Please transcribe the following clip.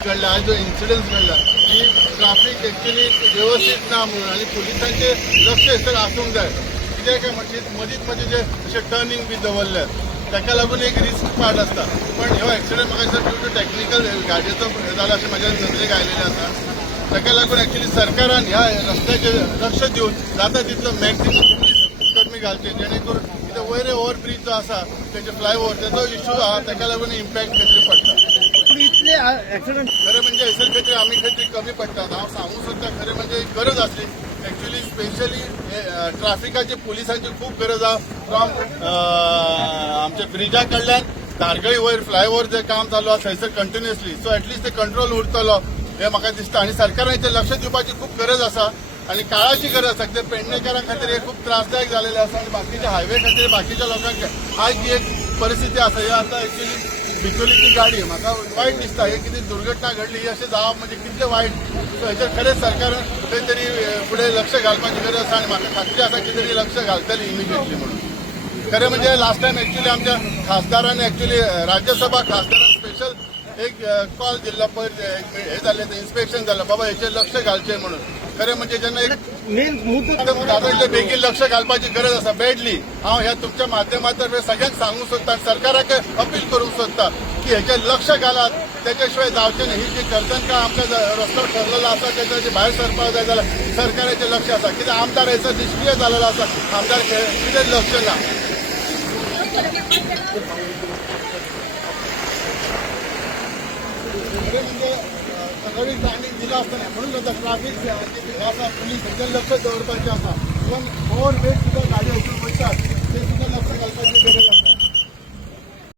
घडला जो इन्सिडेंट घडला की ट्रॅफिक ॲक्च्युली व्यवस्थित ना म्हणून आणि पोलिसांचे लक्ष तर आसूंक जाय कित्याक काय म्हणजे मदींच जे अशे टर्निंग बी दवरल्यात ताका लागून एक रिस्क पार्ट आसता पण ह्यो एक्सिडेंट म्हाका दिसता ड्यू टू टॅक्निकल गाडयेचो जाला अशें म्हाज्या नदरेक आयलेलें आसा ताका लागून ॲक्च्युली सरकारान ह्या रस्त्याचेर लक्ष दिवन जाता तितलो मॅक्झिमम कमी घालचे जेणे करून इथे वयर ओव्हरब्रिज जो आसा तेजे फ्लायओव्हर त्याचो इश्यू आहा ताका लागून इम्पॅक्ट खंय पडटा पण इतले ऍक्सिडेंट खरें म्हणजे हैसर खंय आमी खंय कमी पडटात हांव सांगूंक सोदता खरें म्हणजे गरज आसली ॲक्च्युली स्पेशली ट्राफिकाची पोलिसांची खूप गरज आहा फ्रॉम आमच्या ब्रिजा कडल्यान धारगळी वयर फ्लायओव्हर जे काम चालू आसा थंयसर कंटिन्युअसली सो एटलिस्ट ते कंट्रोल उरतलो हे म्हाका दिसता आनी सरकारान हेचेर लक्ष दिवपाची खूप गरज आसा आणि काळाची गरज आसा कित्याक पेडणेकारां खातीर हे खूप त्रासदायक झालेले आसा आणि बाकीच्या हायवे खातीर बाकीच्या लोकांक आज जी एक परिस्थिती आसा ही आता ॲक्च्युली बिचोलीची गाडी म्हाका वायट दिसता हे कितें दुर्घटना घडली ही अशें जावप म्हणजे कितलें वायट सो हेचेर खरेंच सरकारान खंय तरी फुडें लक्ष घालपाची गरज आसा आनी म्हाका खात्री आसा की तरी लक्ष घालतली इमिजिएटली म्हणून खरें म्हणजे लास्ट टायम ॲक्च्युली आमच्या खासदारान ॲक्च्युली राज्यसभा खासदारान स्पेशल एक कॉल दिल्लो पयर हे जाल्लें इन्स्पेक्शन जाल्लें बाबा हेचेर लक्ष घालचें म्हणून खरें म्हणजे जेन्ना एक दादा बेगीन लक्ष घालपाची गरज आसा बॅडली हांव ह्या तुमच्या माध्यमांतर्फे सगळ्यांक सांगूंक सोदता सरकाराक अपील करूंक सोदता की हेचेर लक्ष घालात त्याच्या शिवाय जावचें न्ही ही जी कर्तनका आमच्या रस्तो ठरलेलो आसा तेच्या भायर सरपाक जाय जाल्यार सरकाराचें लक्ष आसा कित्याक आमदार हेचो निश्क्रीय जालेलो आसा आमदार कितें लक्ष ना म्हणजे सगळी टायमींग दिला आसतना म्हणून आता ट्रॅफिक आसा पुलीस हेचेर लक्ष दवरपाचें आसा इवन ओव्हर वेट सुद्दां गाडयो वयतात ते सुद्दां लक्ष घालपाची गरज आसा